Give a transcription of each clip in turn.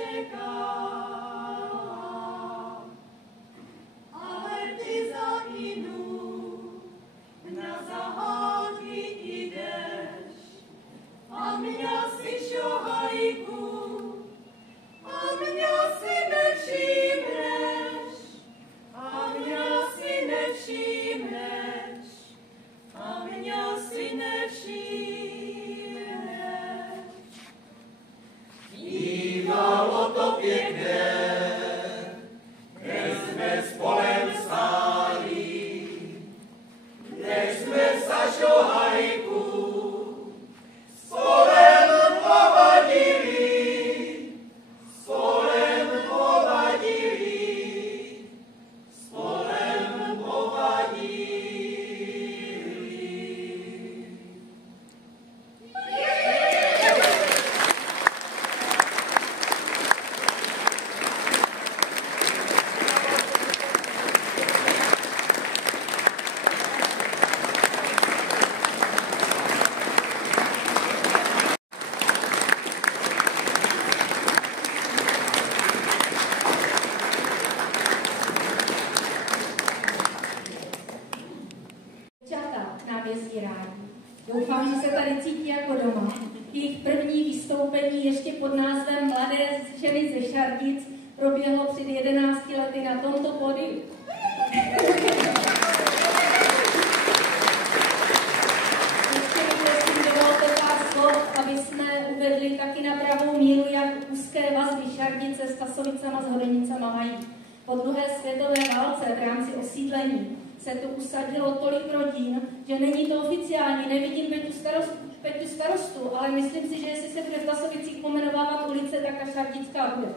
čekala. Ale ty za inu na zahádky ideš a mňa si šohajku a mňa si nevšimneš a mňa si nevšimneš a mňa si nevšimneš. Bývalo to pěkné, kde sme spolem stáli, kde sme sa šohajku spolem povadili, spolem povadili, spolem povadili. Doufám, že se tady cítí jako doma. Jejich první vystoupení ještě pod názvem Mladé ženy ze Šardic proběhlo před 11 lety na tomto pódiu. Ještě prosím dovolte pár slov, aby jsme uvedli taky na pravou míru, jak úzké vazby Šardice s Tasovicama, s Hodonicama mají. Po druhé světové válce v rámci osídlení se tu usadilo tolik rodin, že není to oficiální, nevidím Peťu starostu, ale myslím si, že jestli se bude v Tasovicích pomenovávat ulice, tak ta Šardická bude.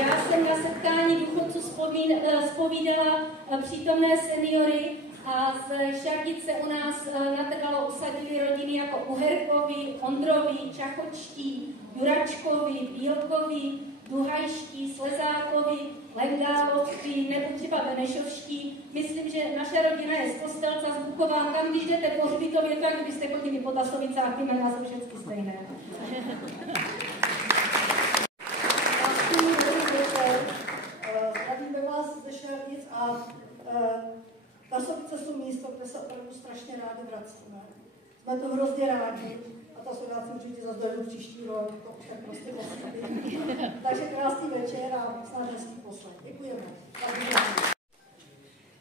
Já jsem na setkání důchodců zpovídala přítomné seniory a z Šardice u nás natrvalo usadili rodiny jako Uherkovi, Ondrovi, Čachočtí, Juračkovi, Bílkovi, Duhajští, Slezákovi, Lengálovci nebo třeba Benešovští. Myslím, že naše rodina je z Kostelca, z Bukován. Tam, když jdete po hřbitově, tak byste chodili po Tasovicách, ty jména jsou všechny stejné. Zdravíme vás ze Šardic a Tasovice jsou místo, kde se opravdu strašně rádi vracíme. Jsme to hrozně rádi a Tasováci určitě zase dojdu příští rok, to už tak prostě postaví. Takže krásný večer a snad hezký posled. Děkujeme.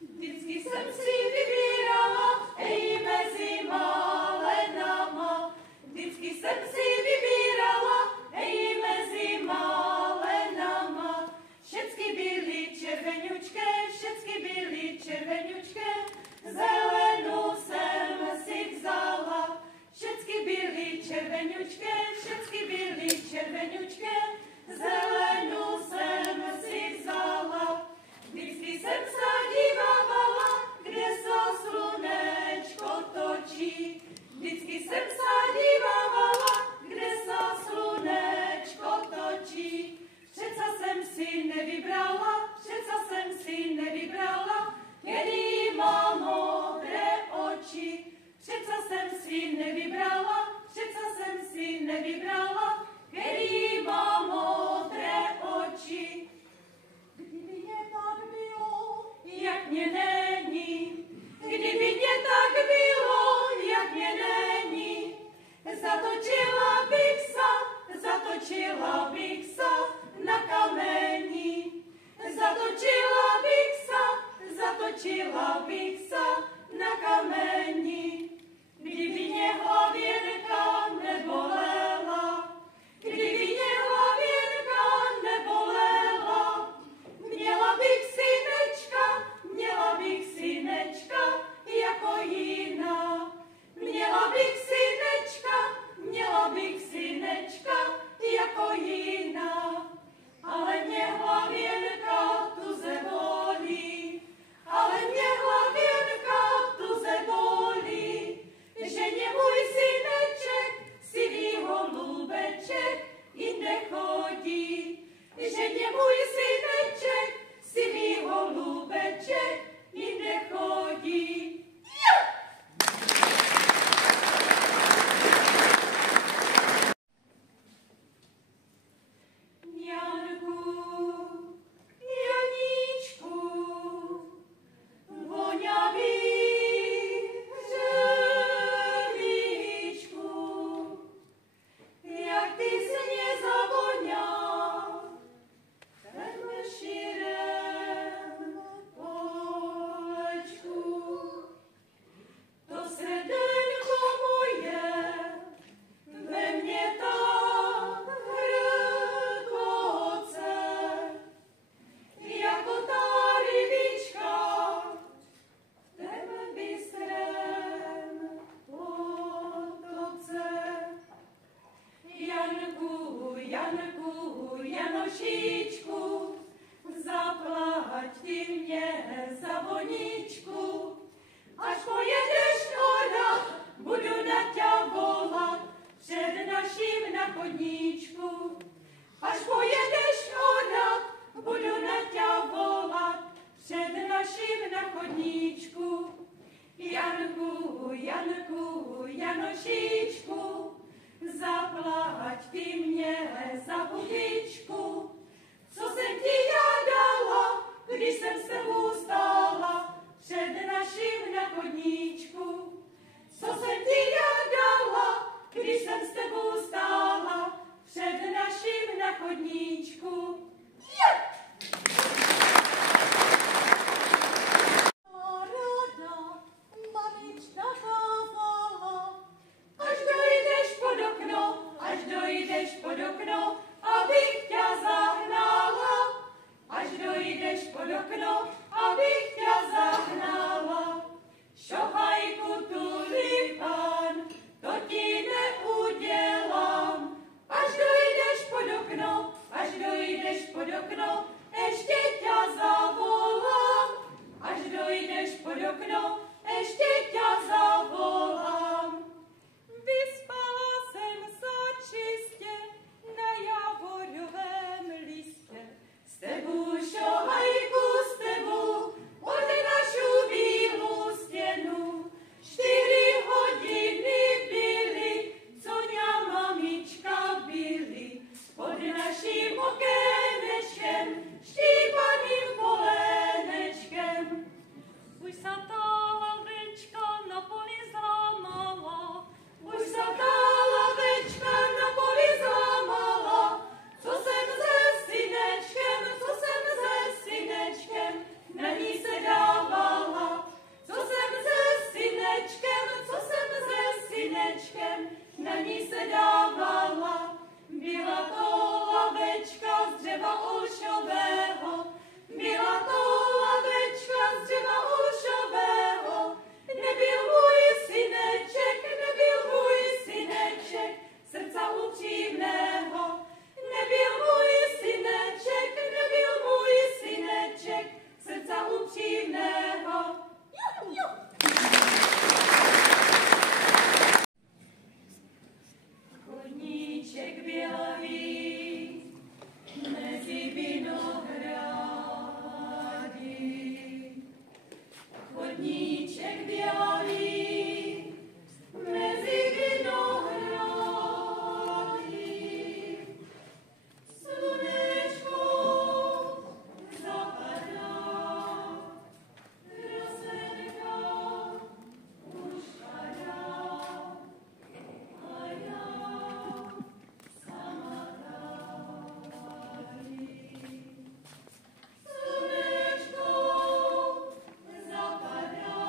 Vždycky jsem si vybírala, ej, mezi málenama. Vždycky jsem si vybírala, ej, mezi málenama. Všecky byly červeňučké, všecky byly červeňučké, zelenou jsem si vzala. Všecky byly červeňučké, všecky byly červeňučké, zelenou jsem si vzala. Vždycky jsem se dívávala, kde se slunečko točí. Vždycky jsem se dívávala, kde se slunečko točí. Přeca jsem si nevybrala, který mámo za voníčku. Až pojedeš odat, budu na ťa volat před naším na chodníčku. Až pojedeš odat, budu na ťa volat před naším na chodníčku. Janku, Janku, Janošíčku, zaplať ty mě za hubičku. Co jsem ti já dala, když jsem s tebou stála před naším na chodníčku? Co jsem ti já dala, když jsem s tebou stála před naším na chodníčku? Až dojdeš pod okno, abych tě zahnala. Až dojdeš pod okno, abych tě zahnala. Šohajku tulipán, to ti neudělám. Až dojdeš pod okno, ještě tě zavolám. Až dojdeš pod okno, ještě tě zavolám. Vyspala jsem čistě na javorovém listě. S tebou, šohajku, s tebou, pod našu bílou stěnu. 4 hodiny byly, co ňa mamička byly. Pod naším okénečkem, štípaným polénečkem. Už sa tá lavečka na poli zlámala. Už sa tá lavečka na poli zlámala. Co jsem se synečkem, na ní se dávala. Co jsem se synečkem, na ní se dávala. Byla to lavečka z dřeva olšového. Byla to lavečka z dřeva olšového. Nebyl můj syneček, srdca upřímného. Nebyl můj syneček, srdca upřímného. Chodníček bělavý mezi vinohrady. Chodníček bělavý mezi vinohrady. Slunečko zapadá, rosenka už padá, a já sama tady. Slunečko zapadá,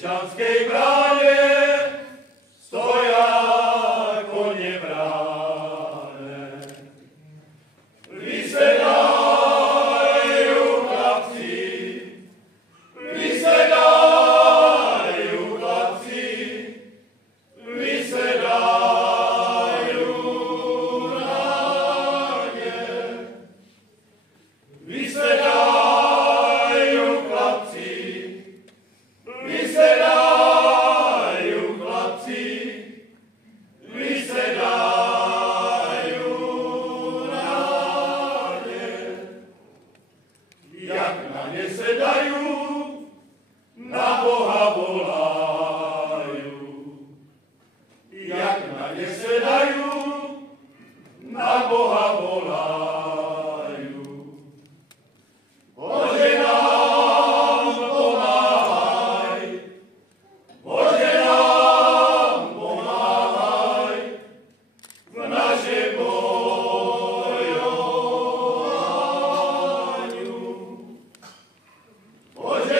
Sečanskej bráne stoja konie bráne. Vysedajú chlapci, vysedajú chlapci, vysedajú ráne. Vysedajú chlapci, vysedajú chlapci, vysedajú ráne. Jak na ne sedajú, na Boha volajú. Jak na ne sedajú, na Boha volajú. Bože nám pomáhaj, Bože nám pomáhaj v našej bojovaniu. Bože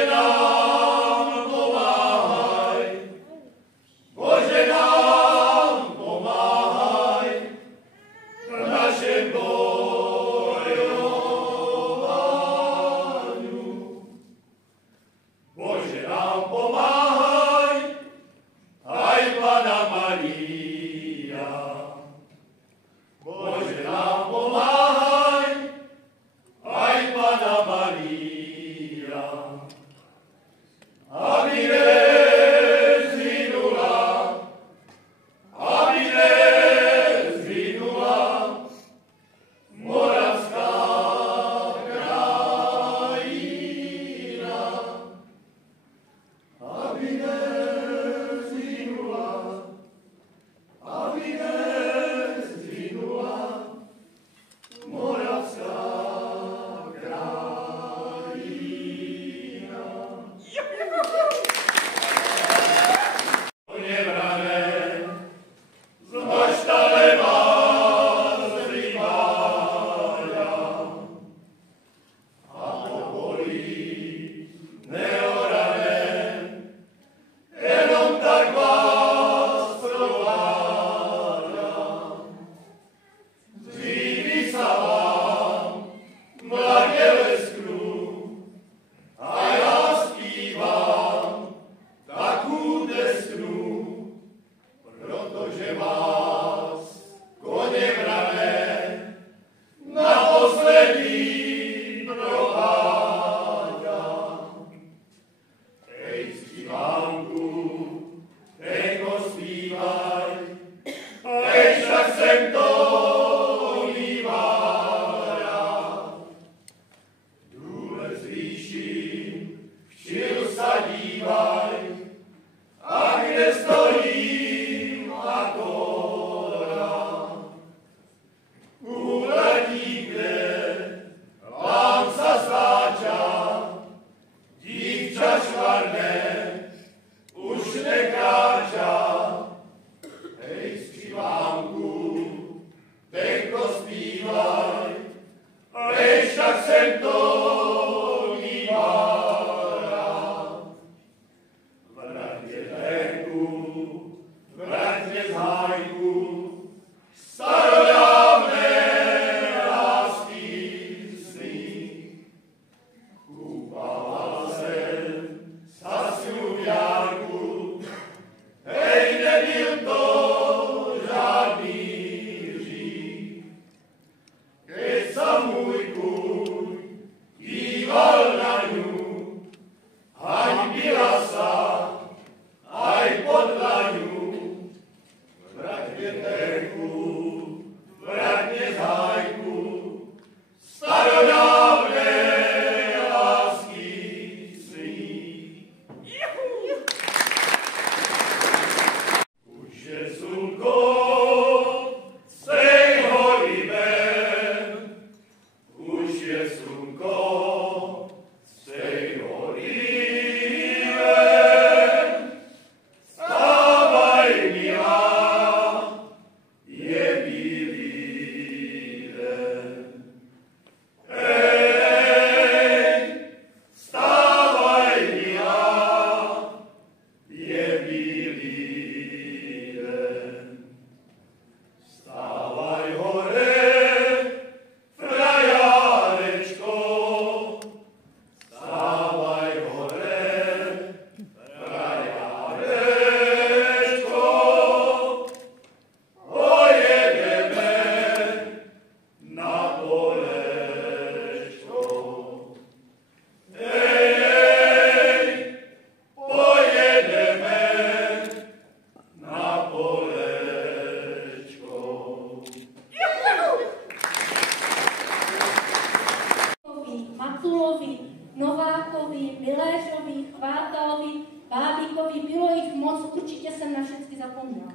Miléšovi, Chvátalovi, Bábíkovi, bylo jich moc, určitě jsem na všechny zapomněla.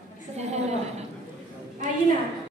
A jinak.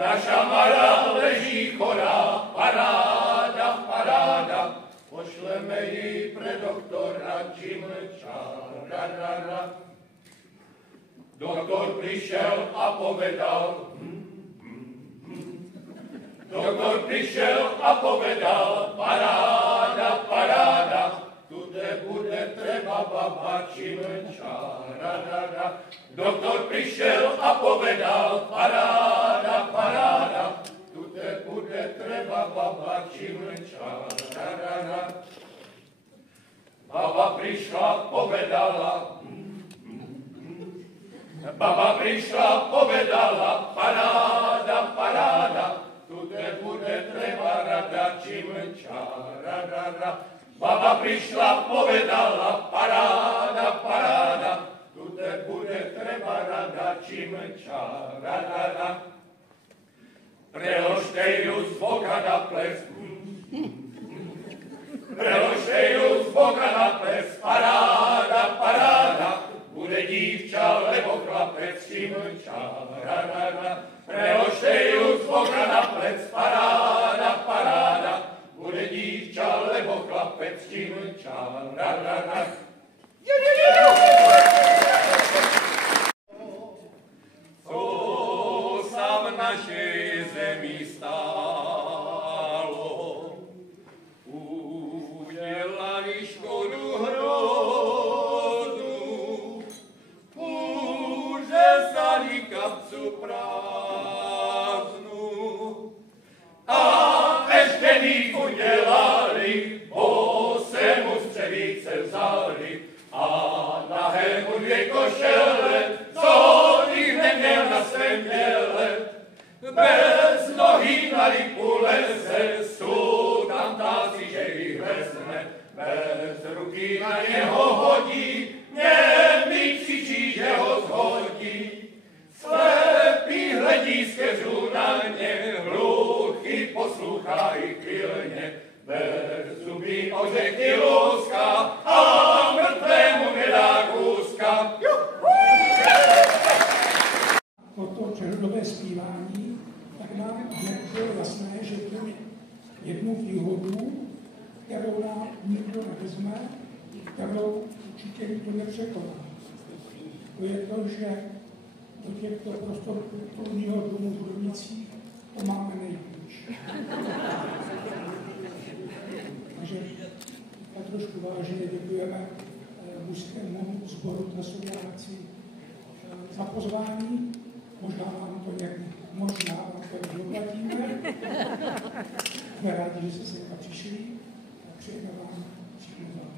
naša Mara leží chorá, paráda, paráda, pošleme ji pre doktora Čimča. Doktor prišiel a povedal, paráda, paráda, tude bude treba baba Čimča. Doktor prišiel a povedal, paráda, paráda, tude bude treba baba Čimča. Baba prišla, povedala, paráda, paráda, tude bude treba rada Čimča. Baba prišla, povedala, paráda, paráda, tude bude treba rada Čimča. Preložte ju z boka na ples, paráda, paráda, bude dívča, lebo chlapec Čimča. Preložte ju z boka na plec, paráda, paráda, bude dívča, lebo chlapec Čimča. Co sa v našej zemi stálo, udelali škodu hroznu, úžasali kapcu prázdnu. A ešte nich udelali, bose mu střevíce vzali a nahému dvě košele, co jich neměl na svém těle. Bez nohy na lipu leze, jsou tam táci, že jich vezme, bez ruky na něho hodí, němi křičí, že ho zhodí. Slepý hledí z keřů na ně, hluchy poslouchají pilně, bez zuby ořechy louska a mrtvému nedá kůzka. Toto přerodové zpívání, tak nám hned bylo jasné, že to je jednu výhodu, kterou nám nikdo nevezme, kterou určitě nikdo nepřekoná. To je to, že do těchto prostor kulturního domu v Budovnicích to máme nejblíž. Takže tak trošku vážně děkujeme mužskému sboru Tresováci za pozvání. Možná vám to někdy, možná vám to doplatíme. Jsme rádi, že jste se přišli a přejeme vám všechno zároveň.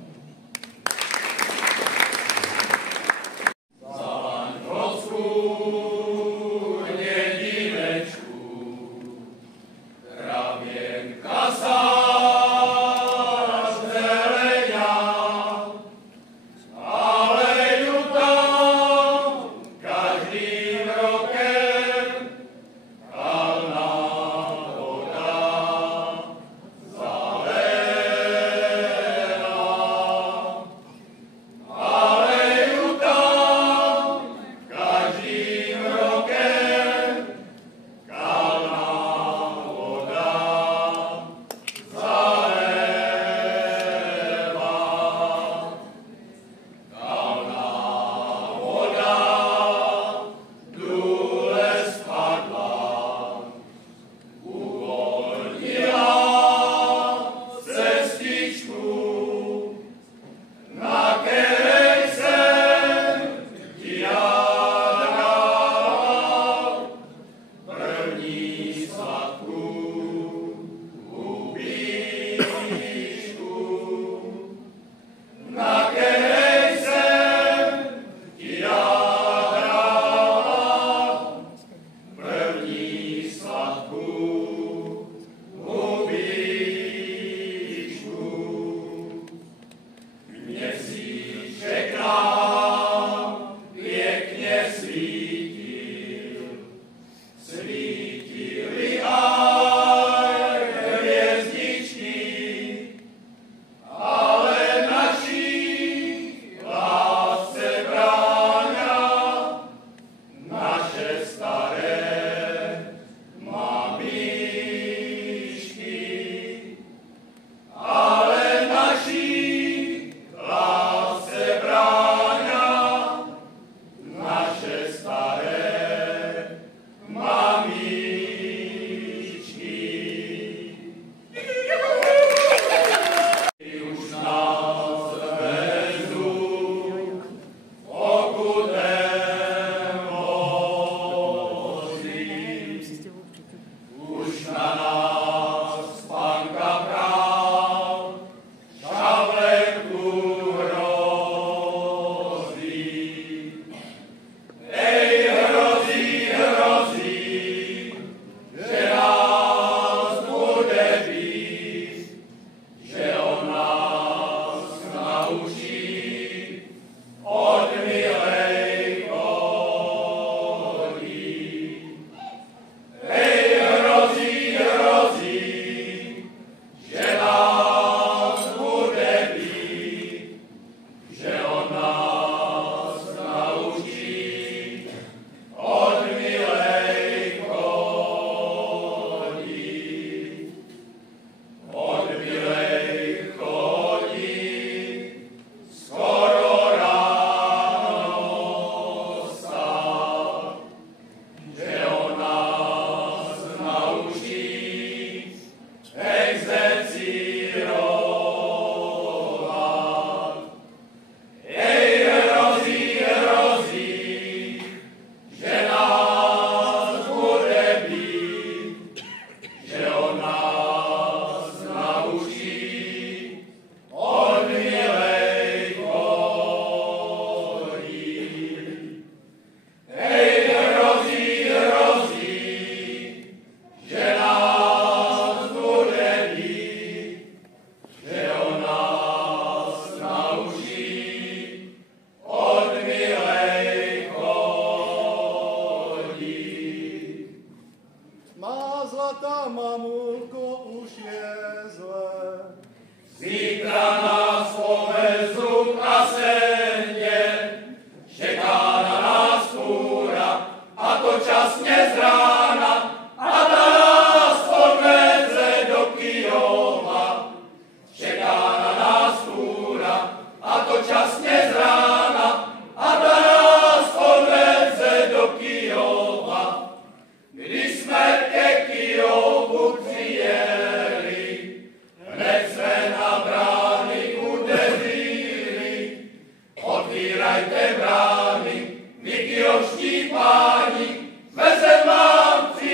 zlatá mamulko, už je zle. Zítra nás povezú k Asende, čeká na nás fúra, a to časne z rána, a ta nás odveze do Kyjova. Čeká na nás fúra, a to časne z rána, a ta nás odveze do Kyjova. Když jsme ke Kyjovu přijeli, hned jsme na brány udeřili. Otvírajte brány, my kyjovští páni, vezem vám přijeli.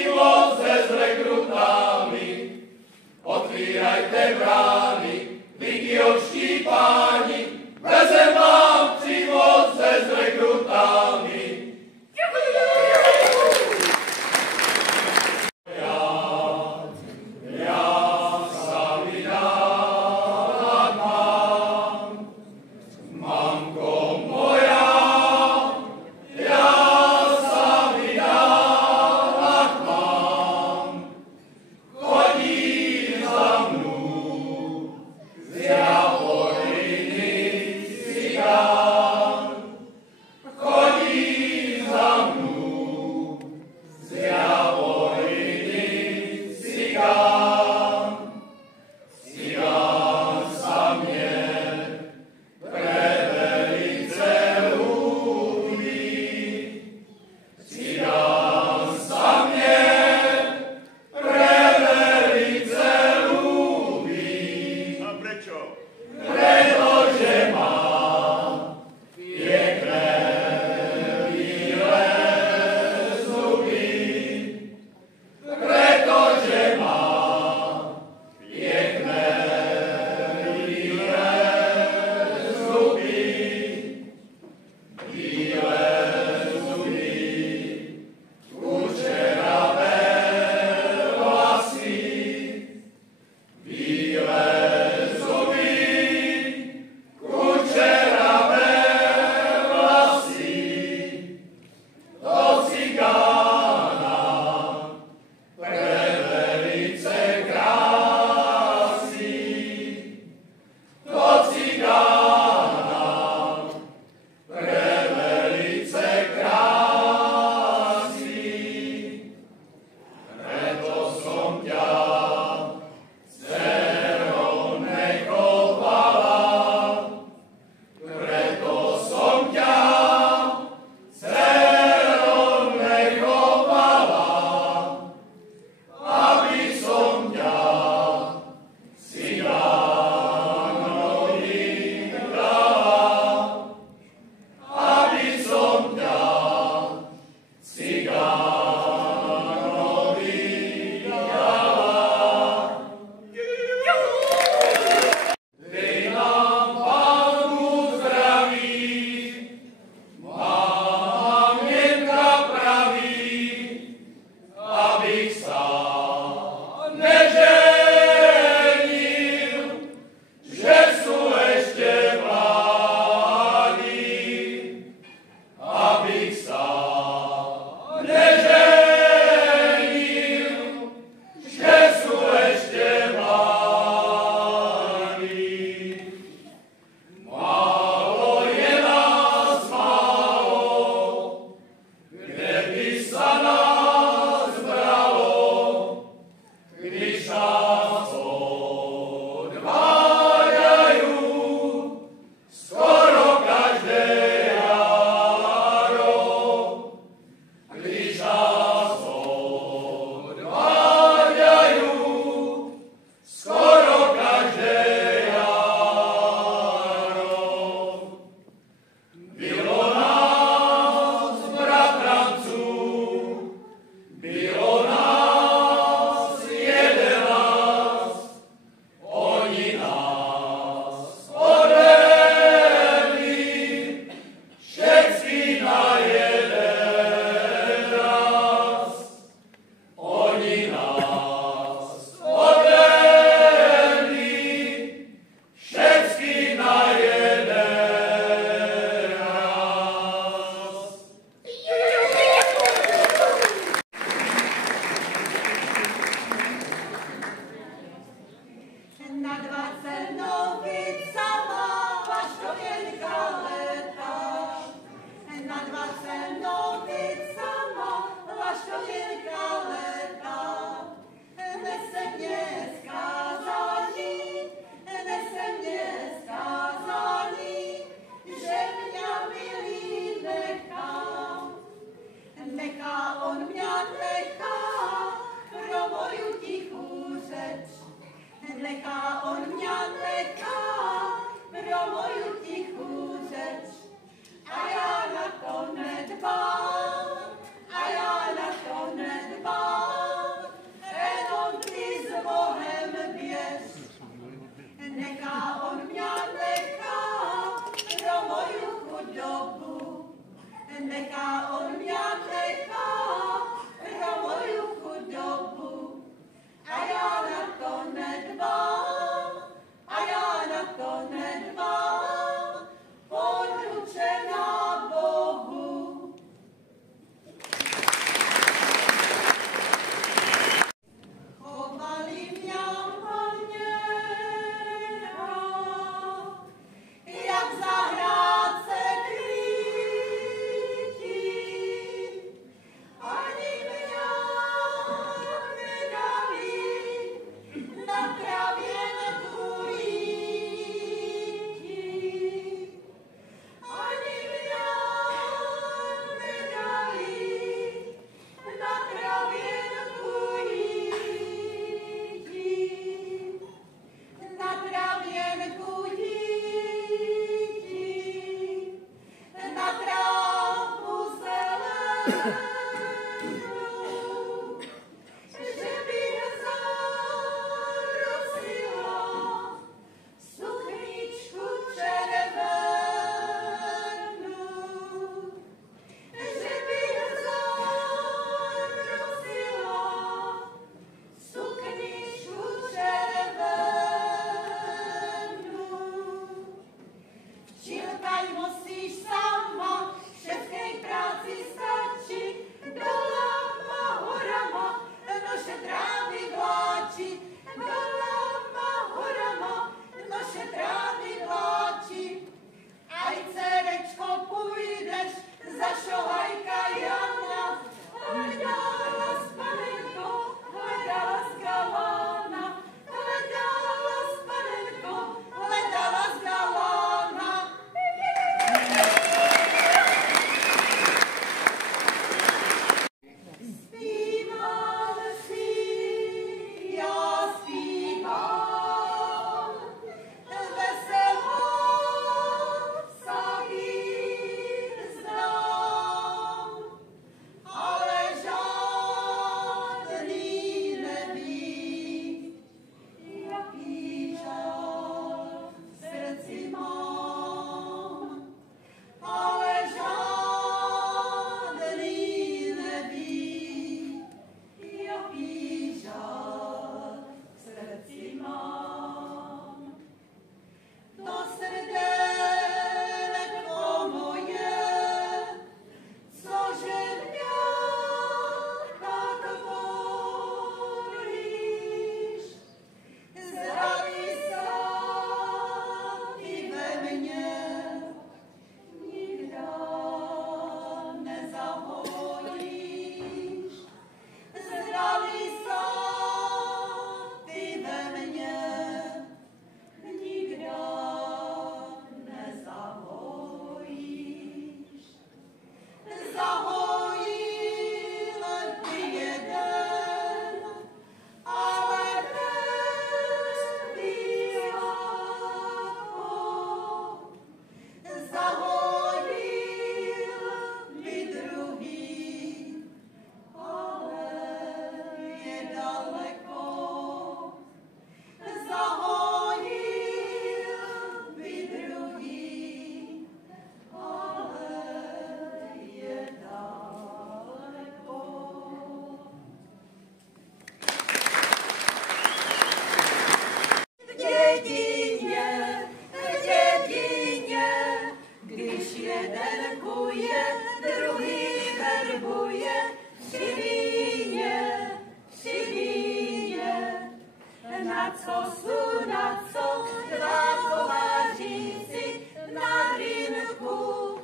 na co dva kováříci na rynku,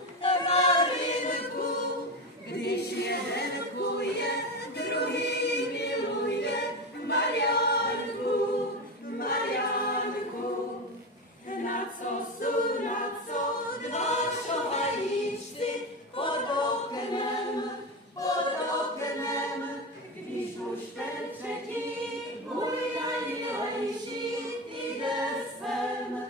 když jeden kuje, druhý miluje Mariánku. Na co dva šohajíčci pod oknem, když už ten třetí, můj nejmilejší, jde sem.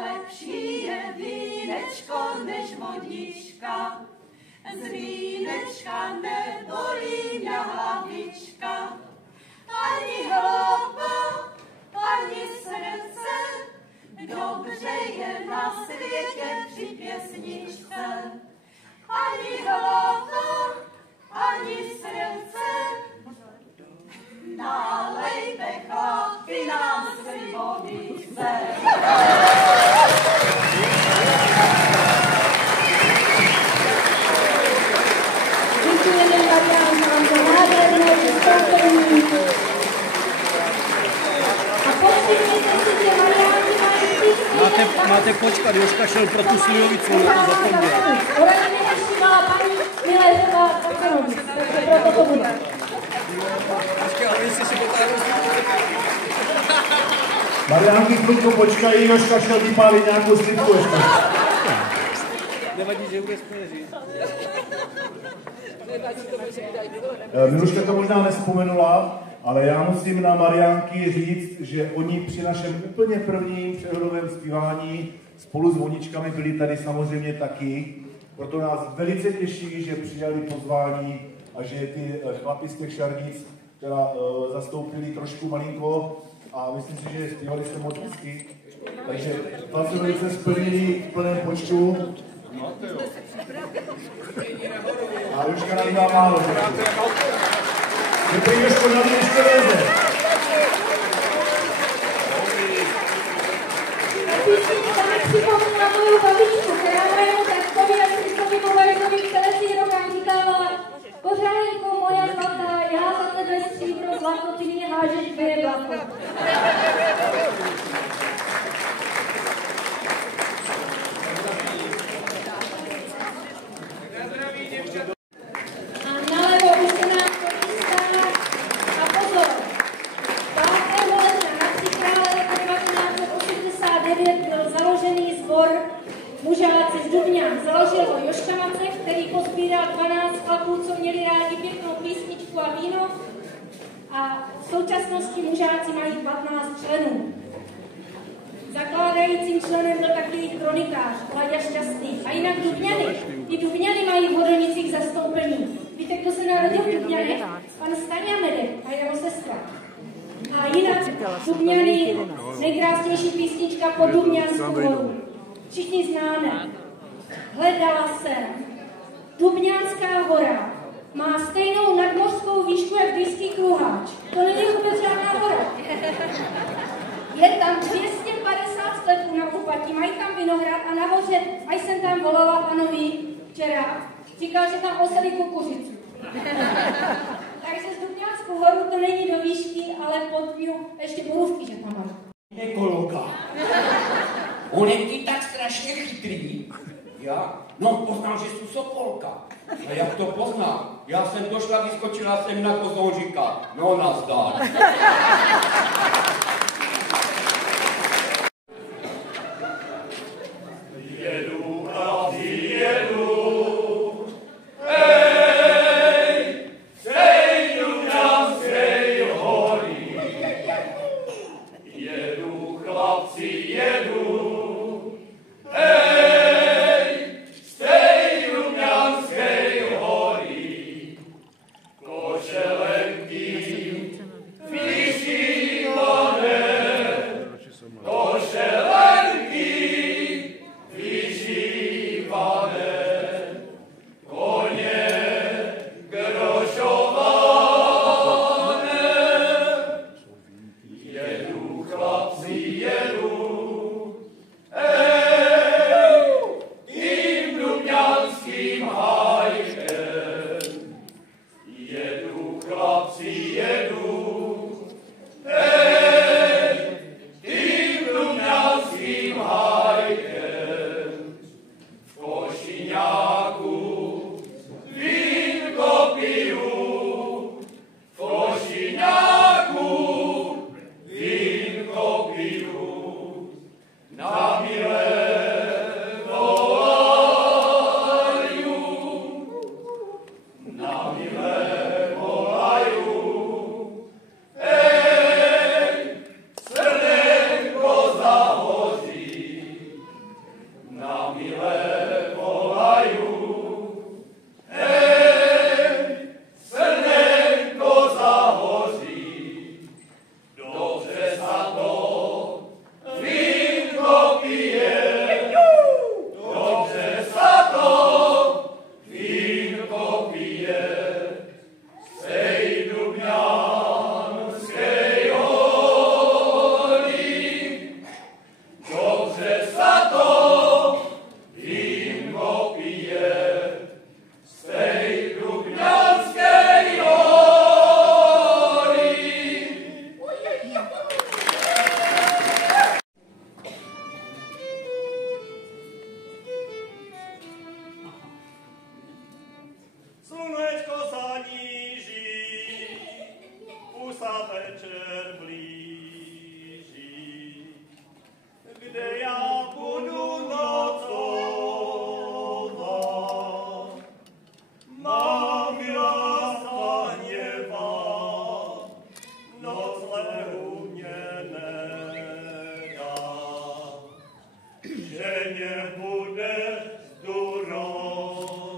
Lepší je vínečko než vodička, z vínečka nebolí mě hlavička. Ani hlava, ani srdce, dobře je na světě při pěsničce. Ani hlava, ani srdce, nalejte chlapi nám slivovice. Děkujeme Mariánkám za nádherné vystoupení. A povšimněte si, že Mariánky mají písně. Máte počkat, Jožka šel pro tu slivovicu, on to zapomněl. Ona mi nevšímala paní Miléřová Takanovic, takže proto to bude. Mariánky chvilku počkají, Jožka šel vypálit nějakou slivku ještě. Nevadí, že vůbec neří. Miluška to možná nevzpomenula, ale já musím na Mariánky říct, že oni při našem úplně prvním přehodovém zpívání spolu s voničkami byli tady samozřejmě taky. Proto nás velice těší, že přijali pozvání a že ty chlapi z těch Šarnic teda zastoupili trošku malinko a myslím si, že zpívali jste moc hezky. Takže vás se velice splnili v plném počtu. A Jožka nám dá málo. Děkuji, Jožko, na mě ještě leze. moju babičku, která mému tatkovi a strýkovi Movaryzovi v celých rokách říkávala: Kořálinko moja zlatá, já za tebe stříbro zlato, ty mě hážeš bere blato. A nalevo už se nám chystá. A pozor, 5. ledna na Tříkrále roku 1989 byl založený sbor Mužáci z Dubňan. Založil ho Joška Macek, který pozbíral 12 chlapů, co měli rádi pěknou písničku a víno. A v současnosti Mužáci mají 15 členů. Zakládajícím členem byl takový kronikář, Láďa Šťastný. A jinak Dubňany. Ty Dubňany mají v Hodonicích zastoupení. Víte, kdo se narodil v Dubňanech? Pan Staňa Medek a jeho sestra. A jinak Dubňany, nejkrásnější písnička po Dubňanskou horu. Všichni známe. Hledala jsem. Dubňanská hora má stejnou nadmořskou výšku jak Dýský Kruháč. To není vůbec žádná hora. Je tam 250 sklepů na úpatí, mají tam vinohrad a nahoře, a jsem tam volala panovi včera, říkal, že tam oseli kukuřicu. Takže z Dubňanskou horu to není do výšky, ale pod ní ještě borůvky, že tam mají. Ekologa. On je tak strašně chytrý. Já? No, poznám, že jsou Sopolka. A jak to poznám? Já jsem došla, vyskočila jsem na kozoužika. No, nazdar. Jedu, chlapci, jedu. Hej, z Dubňanské hory. Jedu, chlapci, jedu. Hej, z Dubňanské hory. Košelenky vyšívané. Košelenky vyšívané, koně grošované. Jedu, chlapci, jedu, tím dubňanským hájkem. Jedu, chlapci, jedu, tím dubňanským hájkem. V Košiňáku vínko piju, v Košiňáku vínko piju, na milé volaju, na milé volaju. Hej, srdenko zahoří, na milé volaju. Hej, srdenko zahoří, dobře sa to vínko pije, dobře sa to vínko pije, z tej Dubňanskej hory. Dobře sa to vínko pije, z tej Dubňanskej hory. Slunečko zaníží, už sa večer blíží, kde ja budu nocovat. Má milá sa hnevá, noc lehu mne nedá, že nebude zdurovat.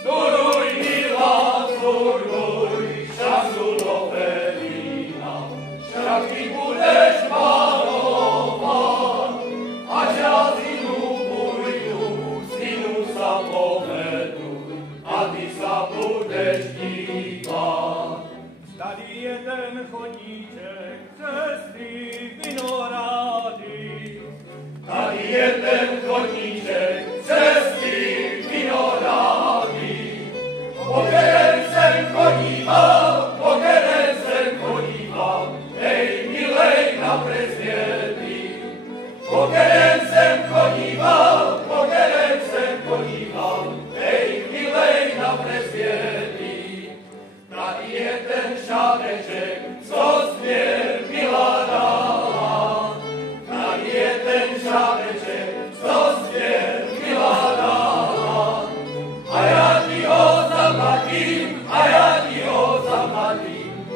Zduruj, milá, zduruj, času do pelína, však ty budeš malovat, až ja synu půjdu, synu sa povedu, a ty sa budeš dívat. Tady je ten chodíček cez ty vinohrady, tady ten chodníček přes ty vinohrady. Po kterém jsem chodíval, hej, milej na prezvědy. Po kterém jsem chodíval, hej, milej na prezvědy. Tady je ten šáteček, co mě milá dala. Tady je ten šáteček, co mě milá dala. A já ti ho zaplatím,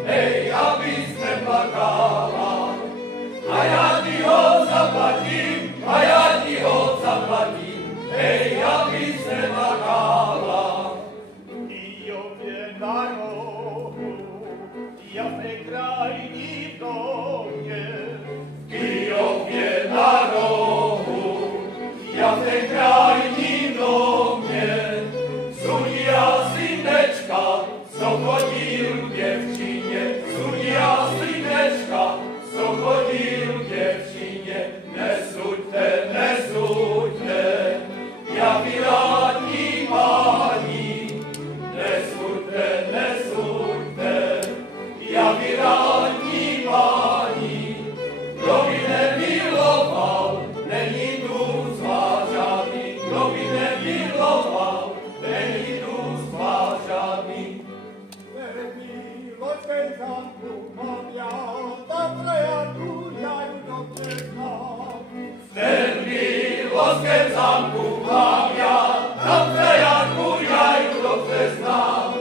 hej, abys neplakala. A já ti ho zaplatím, hej, abys neplakala. Kijově na rohu, já v té krajní domě. Kijově na rohu, já v té krajním domě. Sudia slinečka, co chodil děvčině. Sudia slinečka, co chodil děvčině. Nesuďte, já vyrádní paní. Nesuďte, já vyrádní paní. Kdo by nemiloval, není tu zvážaný. Kdo by nemiloval, není tu zvážaný. Loďkej zamku mám já, tam trojanku já ju dobře znám. Ten Milošském zámku mám já, tam trojanku já ju dobře znám.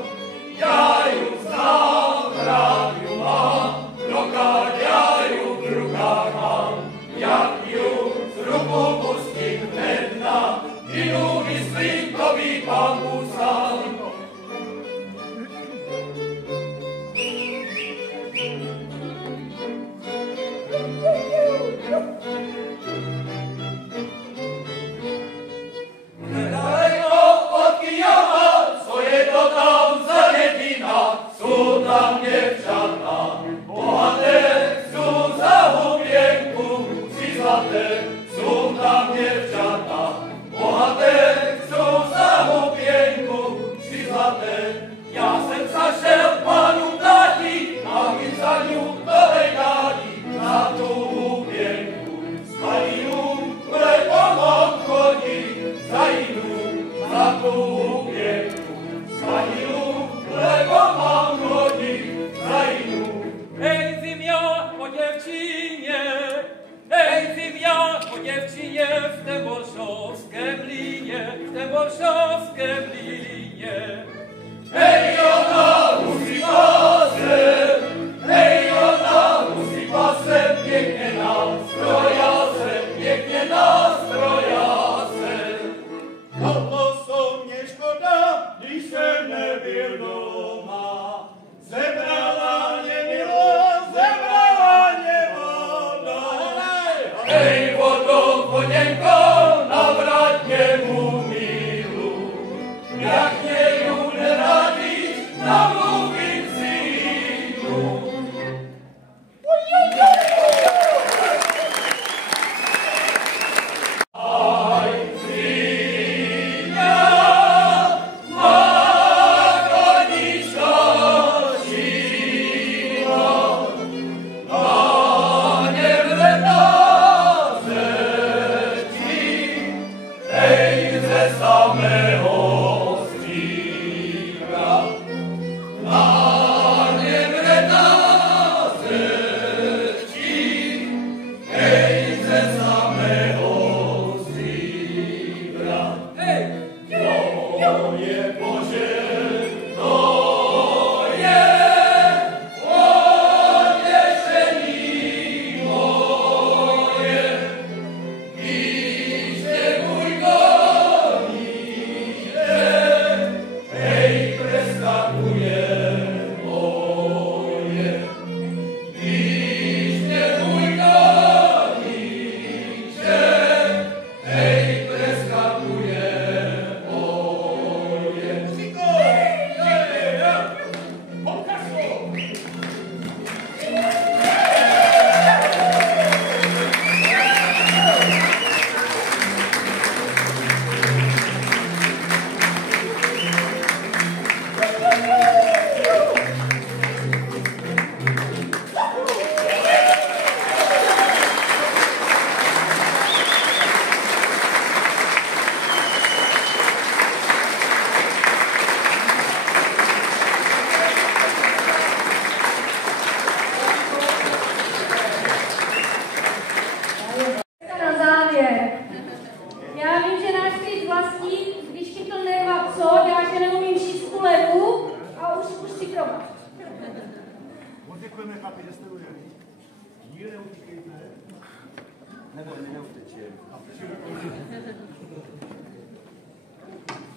Já ju znám, rád ju mám, v rukách já ju v rukách mám. Jak ju z ruku pustím hned na jinou myslím, to ví Pán Bůh sám. Nedaleko od Kyjova, co je to tam za dědina, jsou tam děvčata. Bohaté jsou za huběnku, tři zlaté, jsou tam děvčata. Bohaté jsou za huběnku, tři zlaté. Já jsem zašel Pánu dáti, aby za ňu dolej dáti na tu huběnku. Za jinou lebo mám chodit, za jinou na tu huběnku. Za jinou lebo mám chodit, za jinou. Hej, zimia o děvčině, v té bolšovském líně, Hej, ona musí pásem, pěkně nástroja se. Kallo jsou mě škoda, když jsem nebyl doma. Zebrala mě voda. Hej, vodou, voděnko, navrať mě mu mílu. Jak mě ju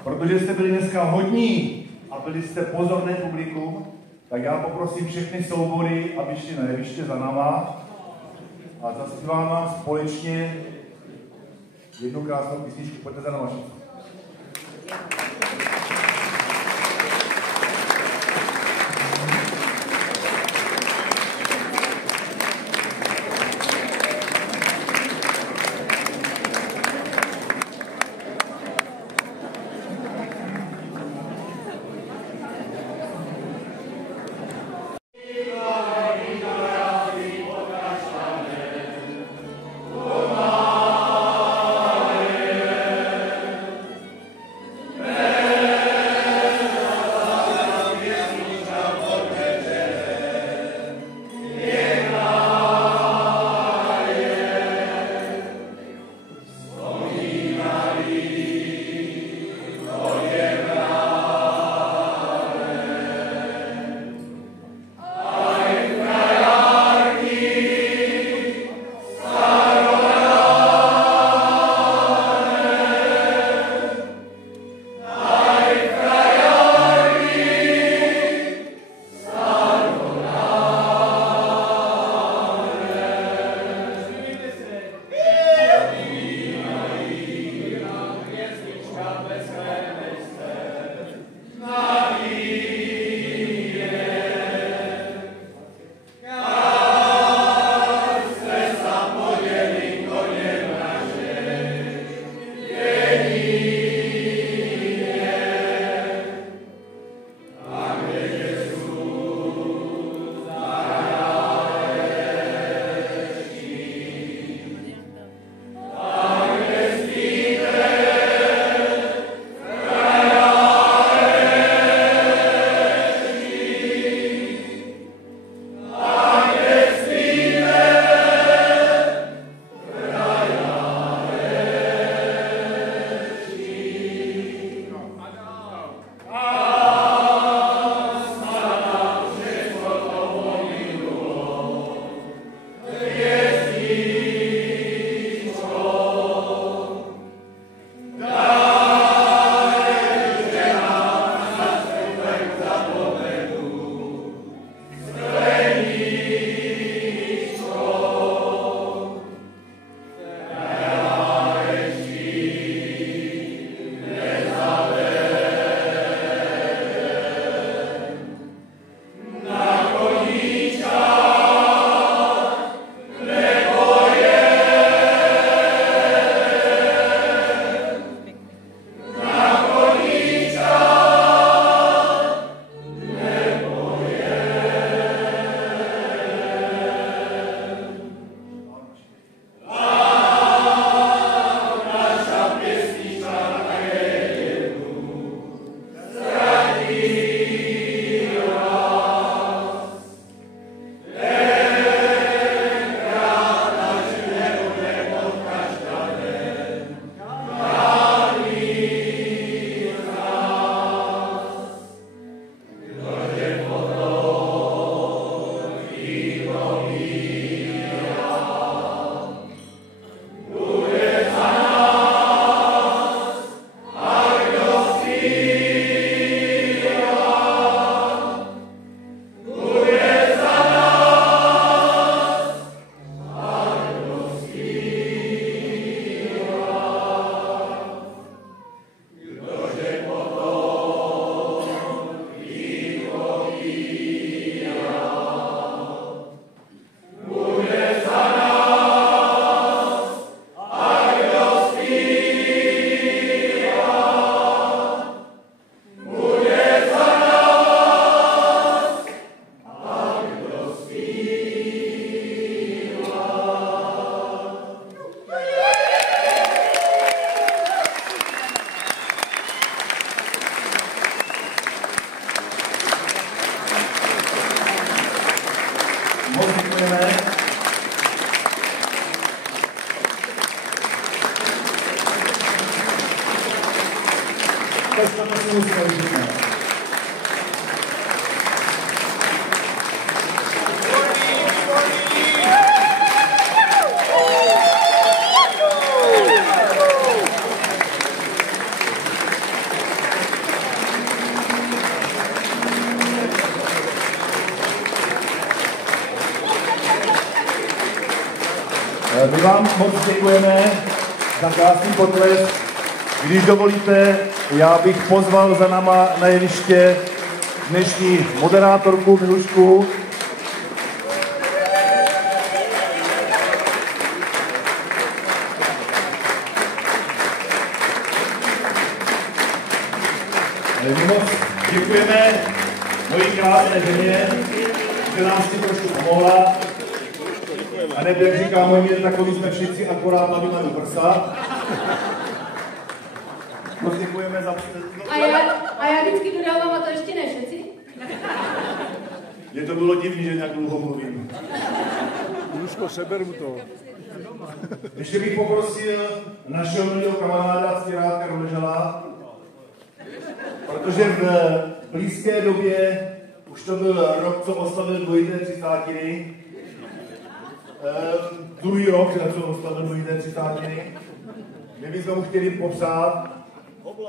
Protože jste byli dneska hodní a byli jste pozorné publikum, tak já poprosím všechny soubory, aby šli na jeviště za náma a zaspíváme vám společně jednu krásnou písničku. Pojďte za náma. My vám moc děkujeme za krásný potlesk. Když dovolíte, já bych pozval za náma na jeviště dnešní moderátorku Milušku. My moc děkujeme mojí krásné ženě, že nám s tím trošku pomohla. A ne, jak říká můj mír, takový jsme všichni, akorát hlavina do prsa. Moc děkujeme za... A já vždycky dodávám, a to ještě ne všetci. Mně to bylo divný, že nějak dlouho mluvím. Miluško, seber mu to. Ještě bych poprosil našeho milého kamaráda Ctirádka Doležala, protože v blízké době, už to byl rok, co oslavil dvojité třicátiny, druhý rok, co oslavil dvojité třicátiny, my bychom mu chtěli popřát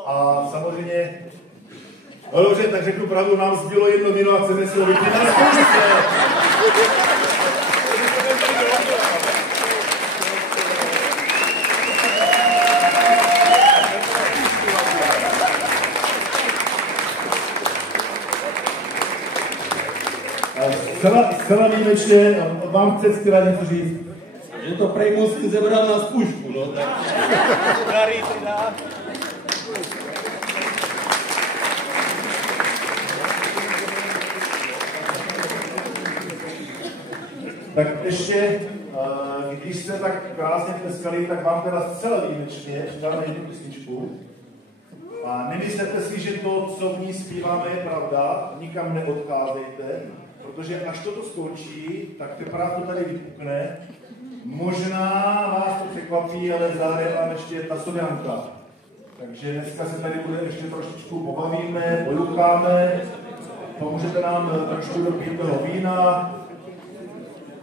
a samozřejmě, no dobře, tak řeknu pravdu, nám zbylo 1 minutu a chceme si ho vypít, ale zkouši se! Zcela výjimečně vám chce Ctira něco říct. Že to prej musím zebrat na zkušku, no tak. Tak ještě, když jste tak krásně tleskali, tak vám teda zcela výjimečně dáme jednu písničku. A nemyslete si, že to, co v ní zpíváme, je pravda, nikam neodcházejte, protože až toto skončí, tak teprve to tady vypukne. Možná vás to překvapí, ale zahraje vám ještě ta Soňanka. Takže dneska se tady bude ještě trošičku pobavíme, pojucháme, pomůžete nám trošku dopít toho vína.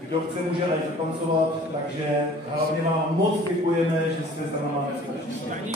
Kdo chce, může najít tancovat, takže hlavně vám moc děkujeme, že jste za náma přišli.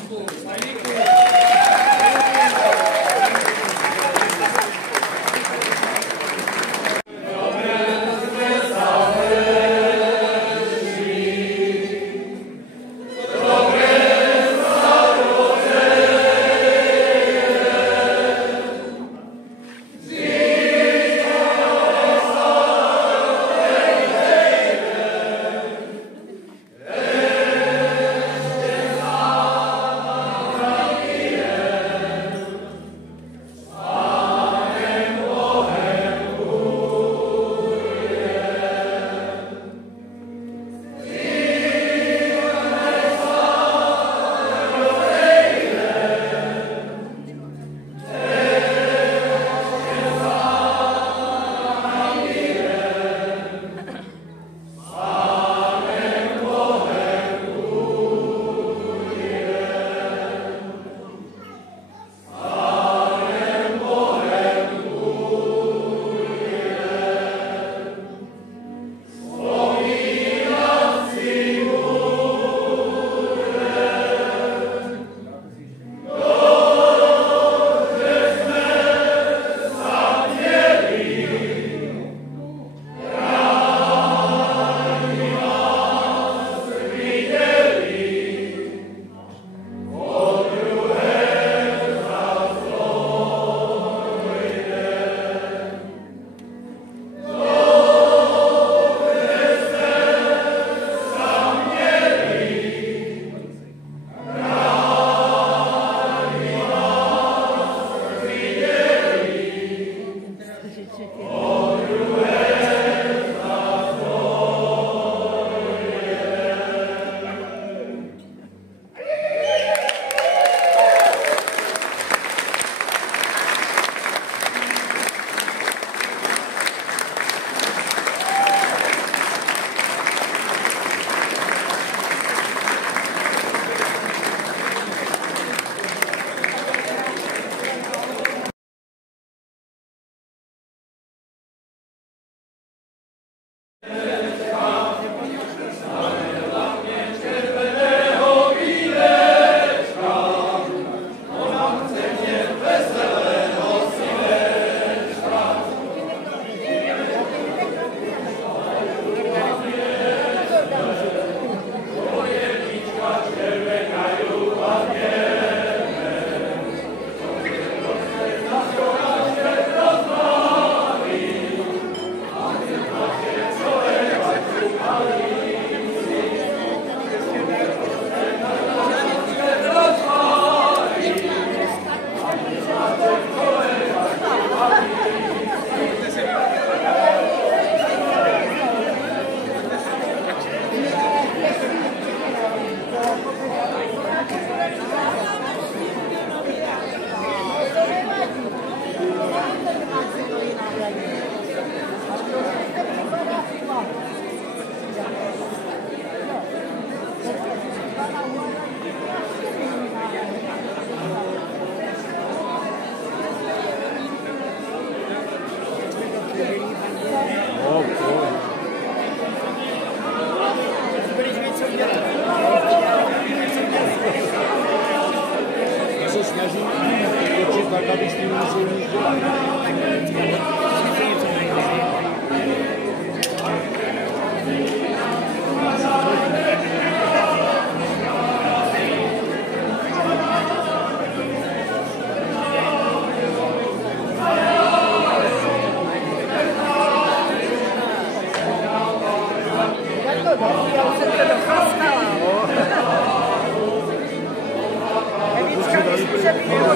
Já už jsem to dochlastala. Evička, když přebíjela.